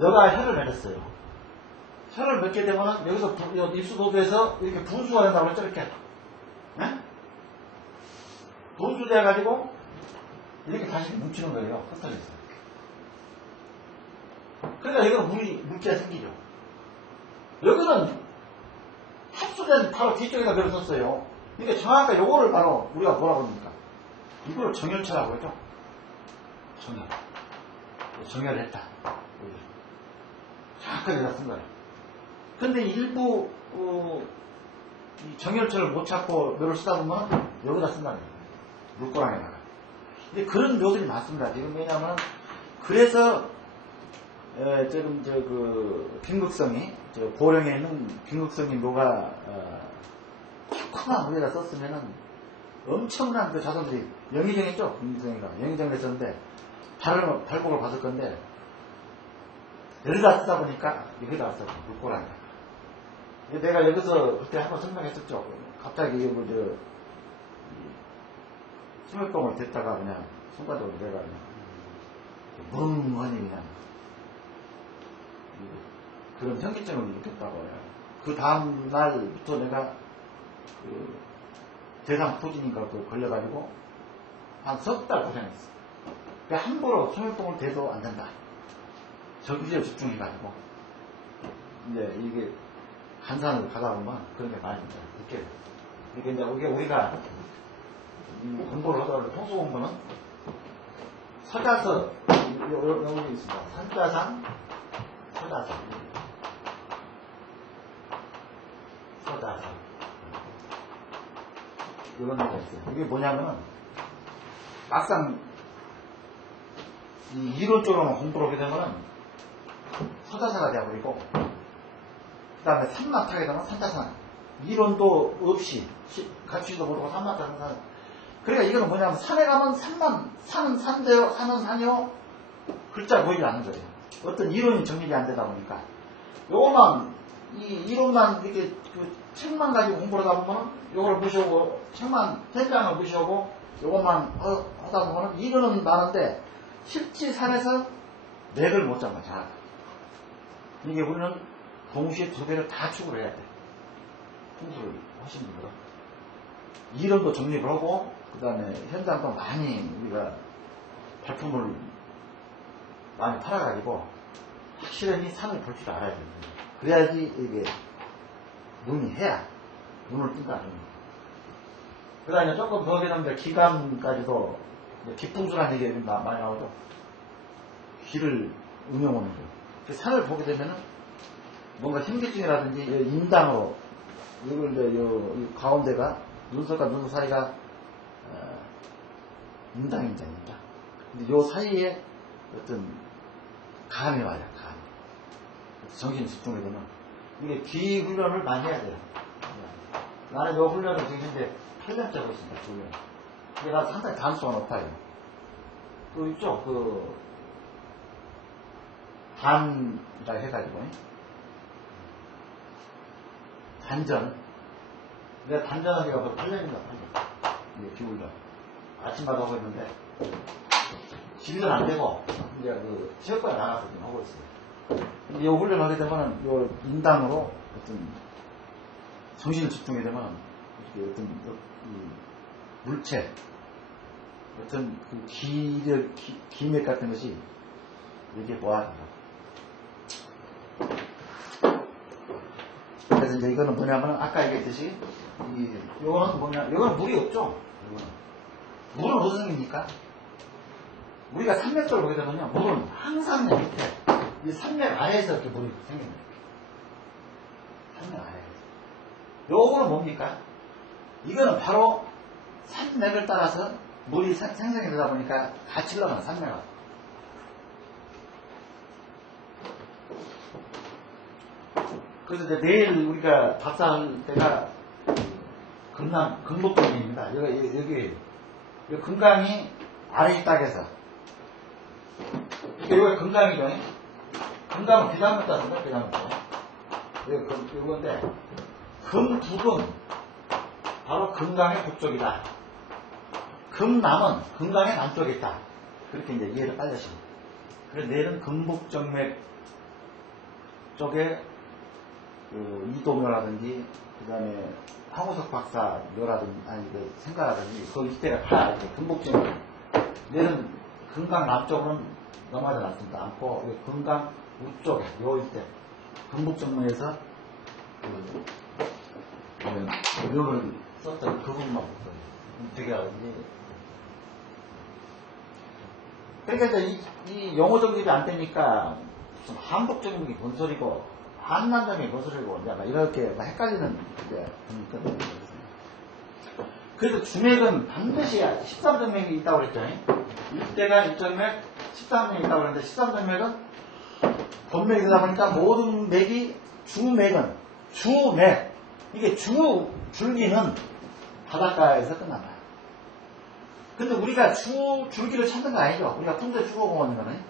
여가 혀를 맺었어요. 혀를 맺게 되면 여기서 입수 도두에서 이렇게 분수가 된다고 했죠. 이렇게 분수 돼가지고 이렇게 다시 뭉치는 거예요. 흩어져서. 그러니까 여기는 물기가 생기죠. 여기는 합수된 바로 뒤쪽에다 글을 썼어요. 그러니까 정확하게 요거를 바로 우리가 뭐라고 합니까? 이걸 정열체라고 하죠. 정열을 했다. 정확하게 여기다 쓴 거예요. 근데 일부 이 정열체를 못 찾고 묘를 쓰다 보면 여기다 쓴다는 거예요. 물고랑에다가. 근데 그런 묘들이 많습니다. 지금 왜냐하면 그래서 지금 김극성이 보령에 있는 김극성이 묘가 조그만 물에다 썼으면은 엄청난 그 자손들이 영의정했죠. 김극성이가 영의정을 했었는데 발복을 받을 건데 여기다 쓰다 보니까 여기다 썼어. 물고랑에다가. 내가 여기서 그때 한번 설명했었죠. 갑자기 수멸봉을 댔다가 그냥 순간적으로 내가 그냥 멍하니 그냥 그런 현기증을 느꼈다고 해요. 그 다음 날부터 내가 대상 포진인가 걸려가지고 한 석 달 고생했어. 그러니까 함부로 수멸봉을 대도 안 된다. 정기적으로 집중해가지고 이제 이게 간산을 가다 보면 그런 게 많이 느껴요. 그러니까 이제 우리가 공부를 하다 보면 통수 공부는 서자서 여기 있습니다. 산자상, 서다성. 서다성. 이런 얘기가 있어요. 이게 뭐냐면은, 막상, 이 이론적으로만 공부를 하게 되면은, 서다사가 되어버리고, 그 다음에 산마타게 되면 산다산. 이론도 없이, 가치도 모르고 산마타산. 그러니까 이거는 뭐냐면, 산에 가면 산만, 산은 산대요, 산은 산이요. 글자 보이지 않는 거예요. 어떤 이론이 정립이 안 되다 보니까. 요것만, 이 이론만 이렇게 그 책만 가지고 공부를 하다 보면, 요걸 무시하고, 책만, 현장을 무시하고, 요것만 하다 보면, 이론은 많은데, 실제 산에서 맥을 못 잡아, 잘. 이게 우리는 동시에 두 개를 다 추구를 해야 돼. 공부를 하시는 분들은. 이론도 정립을 하고, 그 다음에 현장도 많이 우리가 발품을 많이 팔아가지고, 확실히 산을 볼 줄 알아야 됩니다. 그래야지 이게 눈이 해야, 눈을 뜬다. 그 다음에 조금 더 되는데, 기감까지도, 기풍수라는 얘기 많이 나오죠. 귀를 응용하는 거. 산을 보게 되면은, 뭔가 현기증이라든지, 인당으로, 이걸 이제, 이 가운데가, 눈썹과 눈썹 사이가, 인당입니다, 인당. 근데 요 사이에 어떤, 감이 와요, 감. 정신 집중이 되면. 이게 귀 훈련을 많이 해야 돼요. 나는 요 훈련을 지금 현재 8년째 하고 있습니다, 훈련. 이게 나 상당히 단수가 높아요. 그 있죠, 단이라 해가지고, 단전. 내가 단전하기가 8년인가, 8년. 이게 기울여. 아침마다 하고 있는데, 진료는 안 되고, 이제 체육관에 나가서 지금 하고 있어요. 근데 이 훈련을 하게 되면, 요 인당으로 어떤, 정신을 집중하게 되면, 이렇게 어떤, 물체, 어떤 그 기맥 같은 것이, 이게 뭐하더라. 그래서 이제 이거는 뭐냐면, 아까 얘기했듯이, 요거는 뭐냐, 요거는 물이 없죠? 물은 무슨 생깁니까? 우리가 산맥적으로 보게 되면요, 물은 항상 밑에, 이 산맥 아래에서 이렇게 물이 생깁니다. 산맥 아래에서. 요거는 뭡니까? 이거는 바로 산맥을 따라서 물이 생성이 되다 보니까 같이 흘러가는 산맥을. 그래서 이제 내일 우리가 답사할 때가 금복동입니다. 여기 금강이 아래 땅에서. 여기가 금강이죠. 금강은 비단물 따습니다. 비단물 따. 이건데, 금북은 바로 금강의 북쪽이다. 금남은 금강의 남쪽에 있다. 그렇게 이제 이해를 빨리 하십니다. 그래서 내일은 금북정맥 쪽에 이도묘라든지, 그 다음에 황우석 박사 묘라든지, 아니, 생가라든지, 그 이때가 다 이렇게 금북정맥. 내일은 금강 남쪽으로는 넘어가지 않고, 금강 우쪽에, 요 이때, 금북정맥에서, 보면, 묘를 썼던 그 부분만 볼거예요. 되게 하든지. 그러니까 이제 이 용어 정립이 안 되니까, 무슨 한국정맥이 뭔 소리고, 한남정맥이 뭔 소리고, 이제 막 이렇게 막 헷갈리는, 이제, 있거든요. 그래서 주맥은 반드시 13정맥이 있다고 그랬죠. 이때가 1정맥, 13정맥이 있다고 그랬는데, 13정맥은 본맥이 되다 보니까 모든 맥이 주맥은, 주맥. 이게 줄기는 바닷가에서 끝난다. 근데 우리가 줄기를 찾는 거 아니죠. 우리가 풍대 주거공원인 거는.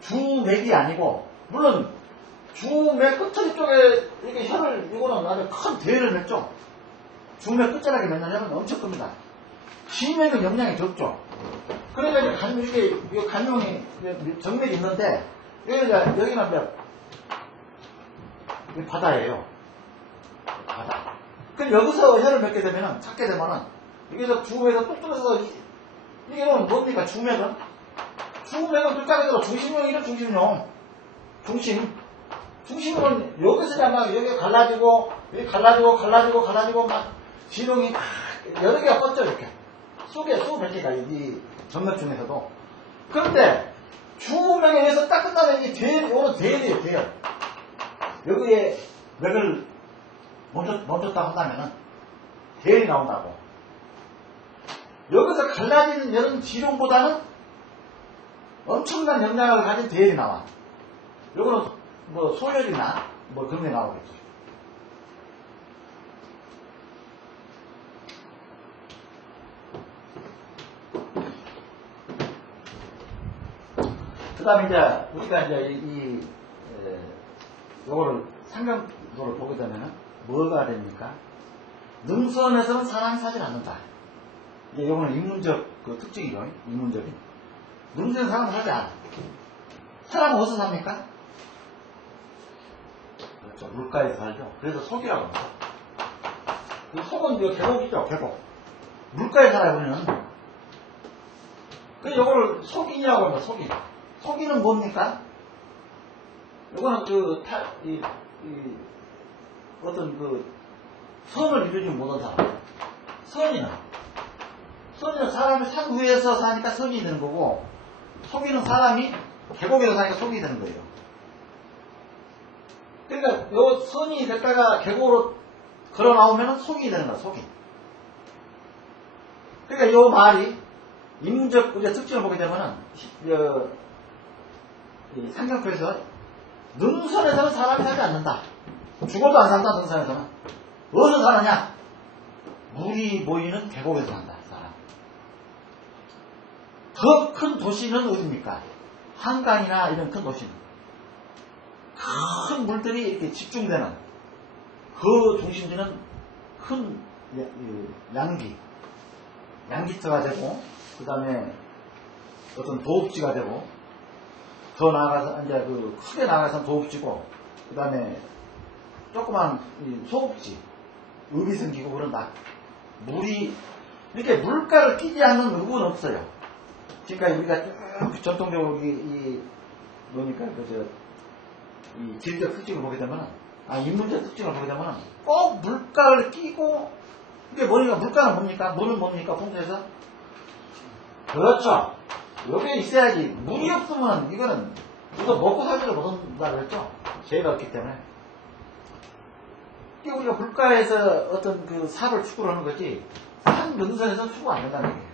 주맥이 아니고, 물론, 주맥 끝자리 쪽에, 이렇게 이거는 아주 큰 대를 맺죠. 주맥 끝자락에 맺는 혀는 엄청 큽니다. 지맥은 영향이 적죠. 그러니까 이게 간용이, 정맥이 있는데, 여기는 바다예요. 바다. 그럼 여기서 혀를 맺게 되면은, 찾게 되면은, 여기서 주맥에서 뚝 떨어져서, 이게 뭡니까, 주맥은? 주맥은 끝자리에서 중심용이죠, 중심용. 중심은 여기서 막 여기 갈라지고, 여기 갈라지고, 막, 지룡이 막, 여러 개가 뻗죠, 이렇게. 몇 개가, 이 정맥 중에서도. 그런데, 주명에 의해서 딱 끝나면 이게 대열이에요, 대열. 여기에 맥을 멈췄다 한다면은 대열이 나온다고. 여기서 갈라지는 이런 지름보다는 엄청난 영향을 가진 대열이 나와. 요거는 뭐 소열이나 뭐 그런 게 나오겠죠. 그 다음에 이제 우리가 이제 요거를 상경도를 보게 되면은 뭐가 됩니까? 능선에서는 사람이 사질 않는다. 이제 요거는 인문적 그 특징이죠. 인문적인. 능선에서 사람은 사지 않아. 사람은 어디서 삽니까? 그렇죠. 물가에서 살죠. 그래서 속이라고 합니다. 그 속은 이거 계곡이죠, 계곡. 물가에 살아요, 우리는. 그래서 요거를 속인이라고 합니다, 속인. 속인은 뭡니까? 요거는 어떤 선을 이루지 못한 사람. 선이는 사람이 산 위에서 사니까 선이 되는 거고, 속이는 사람이 계곡에서 사니까 속이 되는 거예요. 그러니까 요 선이 됐다가 계곡으로 걸어 나오면 속이 되는 거야, 속이. 그러니까 요 말이 인문적 우리가 특징을 보게 되면은 이 상경표에서 능선에서는 사람이 살지 않는다. 죽어도 안 산다, 능선에서는. 어디서 사느냐? 물이 모이는 계곡에서 산다, 사람. 더 큰 도시는 어디입니까? 한강이나 이런 큰 도시는. 큰 물들이 이렇게 집중되는 그 중심지는 큰 양기터가 되고, 그 다음에 어떤 도읍지가 되고, 더 나아가서, 이제 크게 나아가서는 도읍지고, 그 다음에 조그만 소읍지, 읍이 생기고 그런다. 물이, 이렇게 물가를 끼지 않는 읍은 없어요. 지금까지 우리가 전통적으로 뭐니까, 이 지리적 특징을 보게 되면, 인문적 특징을 보게 되면, 꼭 물가를 끼고, 이게 뭐니까, 물가는 뭡니까? 물은 뭡니까? 풍토에서? 그렇죠. 여기에 있어야지. 물이 없으면, 이거는, 이거 먹고 살지를 못한다고 했죠? 죄가 없기 때문에. 이게 우리가 물가에서 어떤 삽을 추구를 하는 거지, 산 능선에서 추구 안 된다는 얘기예요.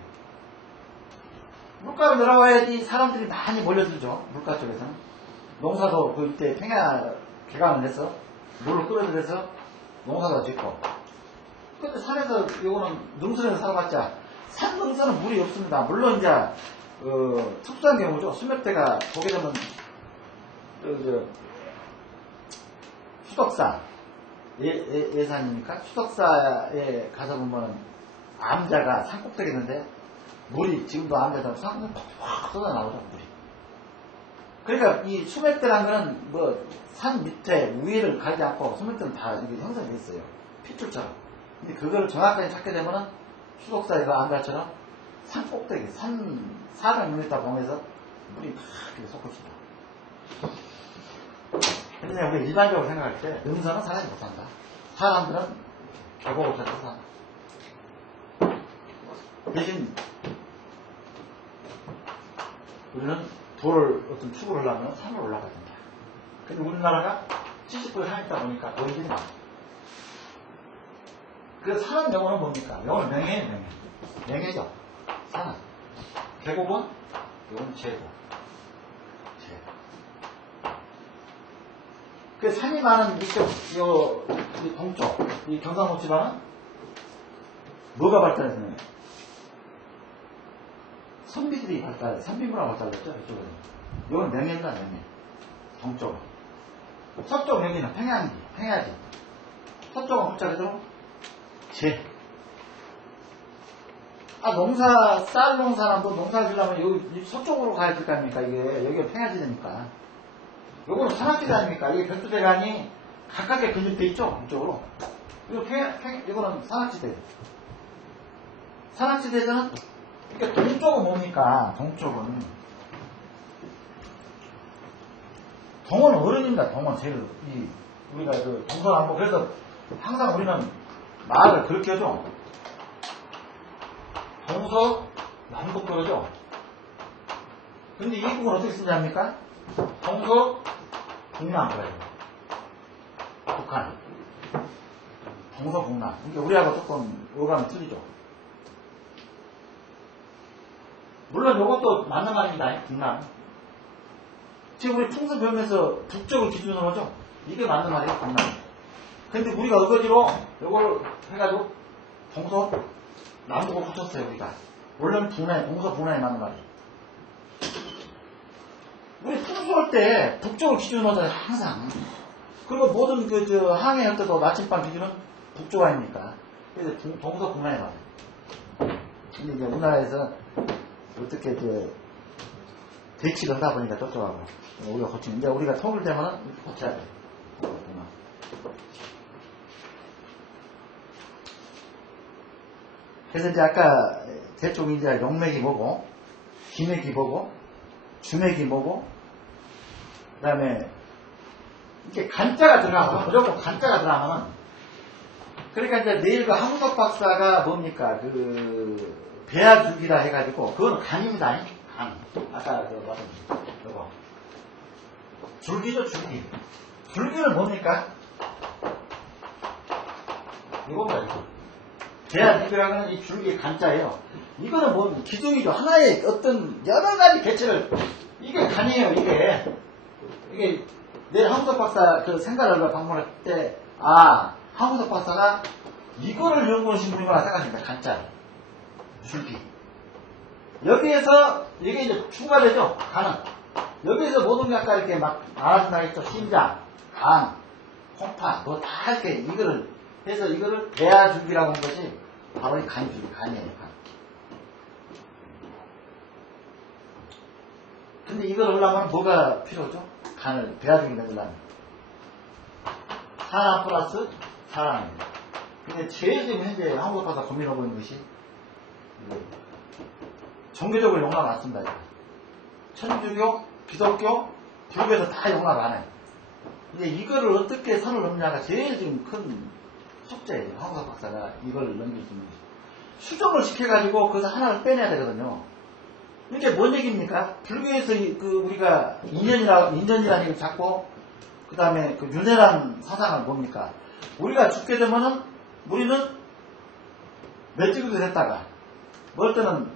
물가로 내려와야지 사람들이 많이 몰려들죠. 물가 쪽에서는. 농사도 이때 평야 개강을 해서 물을 끌어들여서 농사도 짓고. 근데 산에서 이거는 능선에서 살아봤자 산 능선은 물이 없습니다. 물론 이제 특수한 경우죠. 수맥대가 보게 되면 수덕사 예산이니까 수덕사에 가서 보면 암자가 산꼭대기 있는데 물이 지금도 암자에서 산꼭대기 확 쏟아 나오죠. 물이. 그러니까 이 수맥대라는 거는 산 밑에 위를 가지 않고 수맥대는 다 이게 형성되어 있어요. 핏줄처럼. 근데 그거를 정확하게 찾게 되면은 수독사이가 암자처럼 산 꼭대기, 400m 봉에서 물이 막 이렇게 솟구치다. 근데 우리가 일반적으로 생각할 때 능선은 사람이 못 산다. 사람들은 계곡을 찾아서 산다. 대신 우리는 돌을 어떤 추구를 하려면 산을 올라가야 된다. 근데 우리나라가 70%의 산이 있다 보니까 보이지는 않아. 그래서 산은 영어는 뭡니까? 영어는 명예예요, 명예. 명예죠. 산은. 계곡은 이건 제도. 그 산이 많은 이쪽, 이 동쪽, 이 경상도 지방은 뭐가 발달했나요? 선비들이 선비문화가 발달했죠, 이쪽은. 이건 명예입니다, 명예. 동쪽은. 서쪽 명예는 평야지. 서쪽은 갑자기로 제. 쌀 농사람도 농사 지려면 여기 서쪽으로 가야 될 거 아닙니까? 이게, 여기가 평야지대니까. 요거는 산악지대 아닙니까? 이게 별두대간이 각각의 근접돼 있죠? 이쪽으로. 이거는 산악지대. 산악지대에서는, 그러니까 동쪽은 뭡니까? 동쪽은. 동은 어른입니다, 동은 제일. 우리가 동서남북, 그래서 항상 우리는 말을 그렇게 하죠. 동서, 남북 그러죠. 근데 이 부분 어떻게 쓰냐입니까? 동서 북남 그래요. 북한. 동서 북남. 그러니까 우리하고 조금 요감이 틀리죠. 물론 요것도 맞는 말입니다. 북남. 지금 우리 풍수 배우면서 북쪽을 기준으로 하죠. 이게 맞는 말이에요. 북남. 근데 우리가 어거지로 요걸 해가지고 동서 남북을 붙였어요. 우리가. 원래는 북남, 동서 북남이 맞는 말이에요. 우리 풍수할 때 북쪽을 기준으로 하잖아요. 항상. 그리고 모든 항해 할 때도 나침반 기준은 북쪽 아닙니까? 그래서 동서 북남이 맞아요. 근데 이제 우리나라에서 어떻게 대치를 하다 보니까 저쪽하고 우리가 고치는. 이제 우리가 통일되면은 이렇게 고쳐야 돼. 그래서 이제 아까 대충 이제 용맥이 뭐고, 기맥이 뭐고, 주맥이 뭐고, 그 다음에 이렇게 간자가 들어가면, 무조건 간자가 들어가면은, 그러니까 이제 내일 그 한국석 박사가 뭡니까, 배아줄기라 해가지고, 그건 간입니다. 간. 아까 봤던 요거. 줄기죠, 줄기. 줄기는 뭡니까? 이겁니다, 이거. 배아줄기라는 건 이 줄기의 간자예요. 이거는 뭐 기둥이죠. 하나의 어떤 여러 가지 개체를, 이게 간이에요, 이게. 이게 내일 한국석 박사 생가를 방문할 때, 한국석 박사가 이거를 연구하신 분이구나 생각합니다. 간자. 줄기. 여기에서, 이게 이제 추가되죠? 간은. 여기에서 모든 게 아까 이렇게 막 알아준다 했죠? 심장, 간, 콩팥, 뭐 다 이렇게 이거를 해서 이거를 배아줄기라고 한 것이 바로 이 간줄기, 간이에요. 간. 근데 이걸 하려면 뭐가 필요하죠? 간을, 배아줄기 만들려면. 사람 플러스 사람입니다. 근데 제일 지금 현재 한국 가서 고민하고 있는 것이 종교적으로 용납 안 쓴다. 천주교, 기독교, 불교에서 다 용납 안 해요. 근데 이거를 어떻게 선을 넘냐가 제일 지금 큰 숙제예요. 한국사 박사가 이걸 넘길 수 있는 것이. 수정을 시켜가지고 거기서 하나를 빼내야 되거든요. 이게 뭔 얘기입니까? 불교에서 우리가 인연이라는 얘기를 잡고, 그 다음에 윤회라는 사상은 뭡니까? 우리가 죽게 되면은, 우리는 멧돼지도 됐다가, 뭐 때는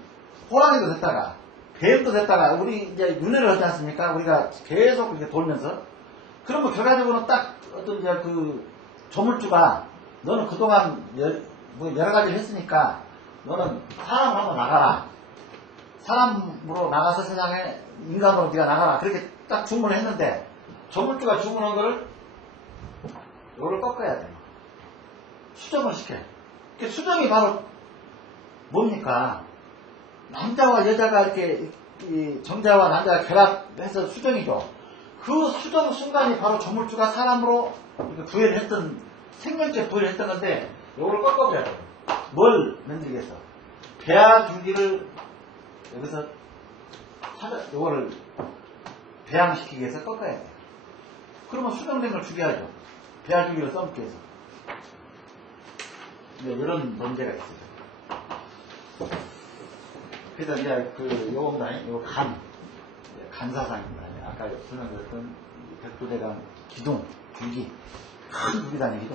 호랑이도 됐다가, 뱀도 됐다가, 우리 이제 윤회를 하지 않습니까? 우리가 계속 이렇게 돌면서. 그러면 결과적으로는 딱 어떤 이제 조물주가, 너는 그동안 여러 가지를 했으니까, 너는 사람으로 한번 나가라. 사람으로 나가서 세상에 인간으로 네가 나가라. 그렇게 딱 주문을 했는데, 조물주가 주문한 거를, 요걸 꺾어야 돼. 수정을 시켜. 그 수정이 바로 뭡니까? 남자와 여자가 이렇게, 정자와 남자가 결합해서 수정이죠. 그 수정 순간이 바로 조물주가 사람으로 부여를 했던, 생명체 부여를 했던 건데, 요걸 꺾어버려야 돼요. 뭘 만들겠어? 배아줄기를 여기서 요거를 배양시키기 위해서 꺾어야 돼요. 그러면 수정된 걸 죽여야죠. 배아줄기를 써먹기 위해서. 네, 이런 문제가 있어요. 그래서 이제 요겁니다. 요 간사상입니다. 아까 설명드렸던 백두대간 기둥, 줄기, 큰 줄기다는 얘기죠.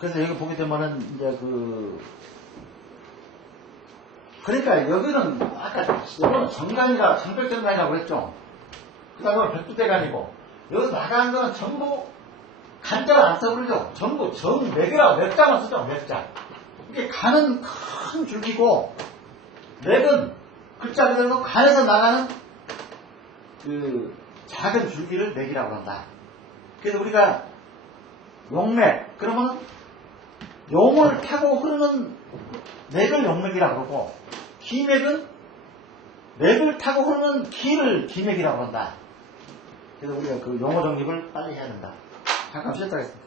그래서 여기 보게 되면은 이제 그러니까 여기는 아까 이거는 정간이라 정백정간이라고 그랬죠. 그 다음에 백두대간이고 여기서 나가는 거는 전부 간자를 안 써버리죠. 전부 맥이라고 맥자만 쓰죠. 맥자. 이게 간은 큰 줄기고 맥은 글자 그대로 간에서 나가는 작은 줄기를 맥이라고 한다. 그래서 우리가 용맥 그러면 용을 타고 흐르는 맥을 용맥이라고 그러고 기맥은 맥을 타고 흐르는 기를 기맥이라고 한다. 그래서 우리가 용어 정립을 빨리 해야 된다. 잠깐 쉬었다 하겠습니다.